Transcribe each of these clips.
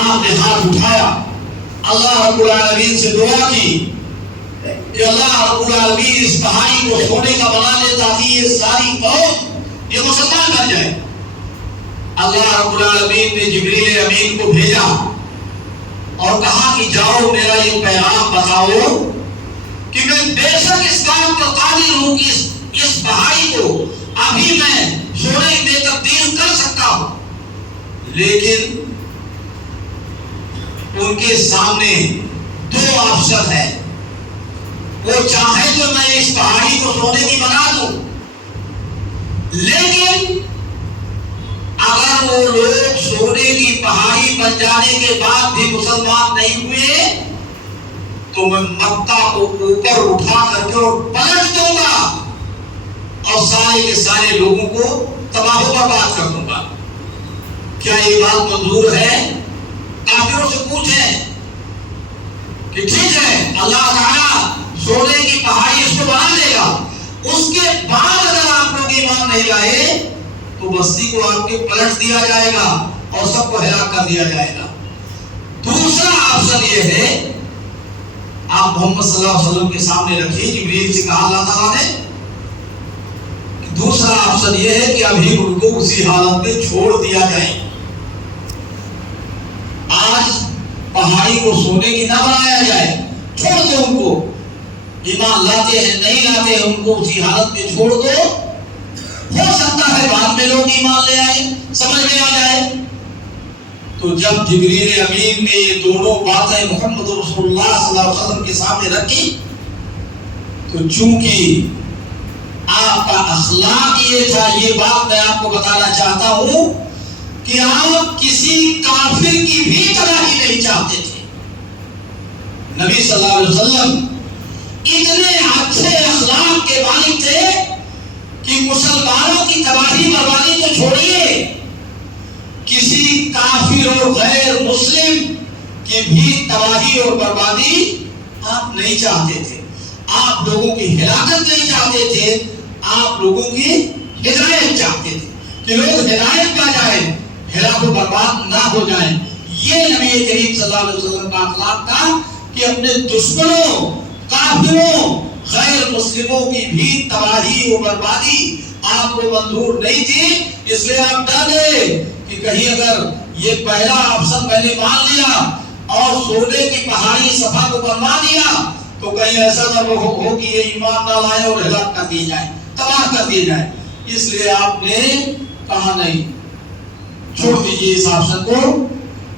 آپ نے ہاتھ اٹھایا، اللہ رب العالمین سے دعا کی کہ اللہ رب العالمین اس پہاڑی کو سونے کا بنا لے تاکہ یہ ساری قوم یہ مسلمان بن جائے۔ اللہ رب العالمین نے جبریل امین کو بھیجا اور کہا کہ جاؤ میرا یہ پیغام بتاؤ کہ میں بے شک اس بات پر قادر ہوں کہ اس پہاڑی کو ابھی میں سونے میں تبدیل کر سکتا ہوں، لیکن ان کے سامنے دو آپشن ہے۔ وہ چاہے تو میں اس پہاڑی کو سونے کی بنا دوں، لیکن اگر وہ لوگ سونے کی پہاڑی بن جانے کے بعد بھی مسلمان نہیں ہوئے تو میں مکہ کو اوپر اٹھا کر کے اور پلٹ دوں گا اور سارے کے سارے لوگوں کو تباہ و برباد کر دوں گا۔ کیا یہ بات منظور ہے؟ کافروں سے پوچھیں کہ ٹھیک ہے اللہ تعالیٰ سونے کی پہاڑی اس کو بنا دے گا، اس کے بعد اگر آپ لوگ ایمان نہیں لائے تو بستی کو آپ کے پلٹ دیا جائے گا اور سب کو ہلاک کر دیا جائے گا۔ دوسرا آپشن یہ ہے، آپ محمد صلی اللہ علیہ وسلم کے سامنے رکھیے، جبریل سے کہا اللہ تعالیٰ نے، دوسرا آپشن یہ ہے کہ ابھی ان کو اسی حالت میں چھوڑ دیا جائے۔ آج پہاڑی کو سونے کی نہ بنایا جائے، چھوڑ دو ان کو، ایمان لاتے ہیں نہیں لاتے ہیں ان کو اسی حالت میں چھوڑ دو، ہو سکتا ہے بعد میں لوگ ایمان لے آئے، سمجھ میں آ جائے۔ تو جب جبریل امین نے یہ دونوں باتیں محمد رسول اللہ صلی اللہ علیہ وسلم کے سامنے رکھی تو چونکہ آپ کا اخلاق یہ تھا، یہ بات میں آپ کو بتانا چاہتا ہوں کہ آپ کسی کافر کی بھی تباہی نہیں چاہتے تھے۔ نبی صلی اللہ علیہ وسلم اتنے اچھے اخلاق کے مالک تھے کہ مسلمانوں کی تباہی بربادی تو چھوڑیے، کسی کافر اور غیر مسلم کی بھی تباہی اور بربادی آپ نہیں چاہتے تھے۔ آپ لوگوں کی ہلاکت نہیں چاہتے تھے، آپ لوگوں کی ہدایت چاہتے تھے کہ لوگ ہدایت پا جائیں، ہلاک و برباد نہ ہو جائیں۔ یہ نبی کریم صلی اللہ علیہ وسلم کا اخلاق تھا کہ اپنے دشمنوں، کافروں، غیر مسلموں کی بھی تباہی و بربادی آپ کو منظور نہیں تھی۔ اس لیے آپ ڈر گئے کہ کہیں اگر یہ پہلا آپشن میں نے مان لیا اور سونے کی پہاڑی صفا کو بنوا دیا تو کہیں ایسا نہ ہو کہ یہ ایمان نہ لائے اور ہلاک کر دیے جائے، تباہ کر دیے جائے۔ اس لیے آپ نے کہا نہیں، چھوڑ دیجیے اس آپشن کو،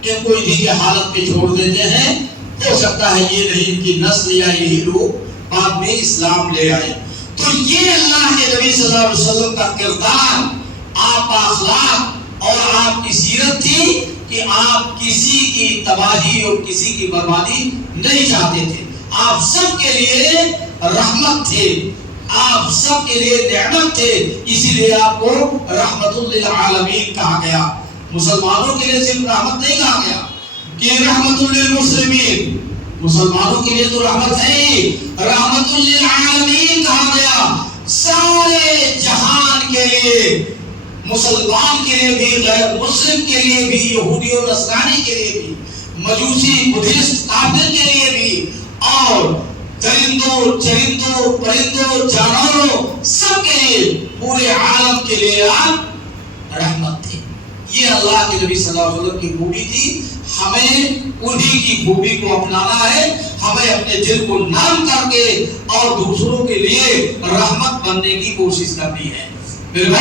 کہ کوئی بھی حالت پہ چھوڑ دیتے ہیں، ہو سکتا ہے یہ نہیں کہ نسل یا یہی لوگ بعد میں اسلام لے آئے۔ تو یہ اللہ کے نبی صلی اللہ علیہ وسلم کا کردار، آپ کا اخلاق اور آپ کی سیرت تھی کہ آپ کسی کی تباہی اور کسی کی بربادی نہیں چاہتے تھے۔ آپ سب کے لیے رحمت تھے، آپ سب کے لیے نعمت تھے، اسی لیے آپ کو رحمت للعالمین کہا گیا۔ مسلمانوں کے لیے صرف رحمت نہیں کہا گیا کہ رحمت للمسلمین، مسلمانوں کے لیے تو رحمت ہے ہی، رحمت للعالمین کہا گیا، سارے جہان کے لیے، مسلمان کے لیے بھی، غیر مسلم کے لیے بھی، یہودی اور نصرانی کے لیے بھی، مجوسی، بدھسٹ، کافر کے لیے بھی، اور درندوں، چرندوں، پرندوں، جانوروں، سب کے لیے، پورے عالم کے لیے آپ رحمت تھی۔ یہ اللہ کے نبی صلی اللہ علیہ وسلم کی خوبی تھی۔ ہمیں انہی کی خوبی کو اپنانا ہے، ہمیں اپنے دل کو نرم کر کے اور دوسروں کے لیے رحمت بننے کی کوشش کرنی ہے۔ میرے بھائی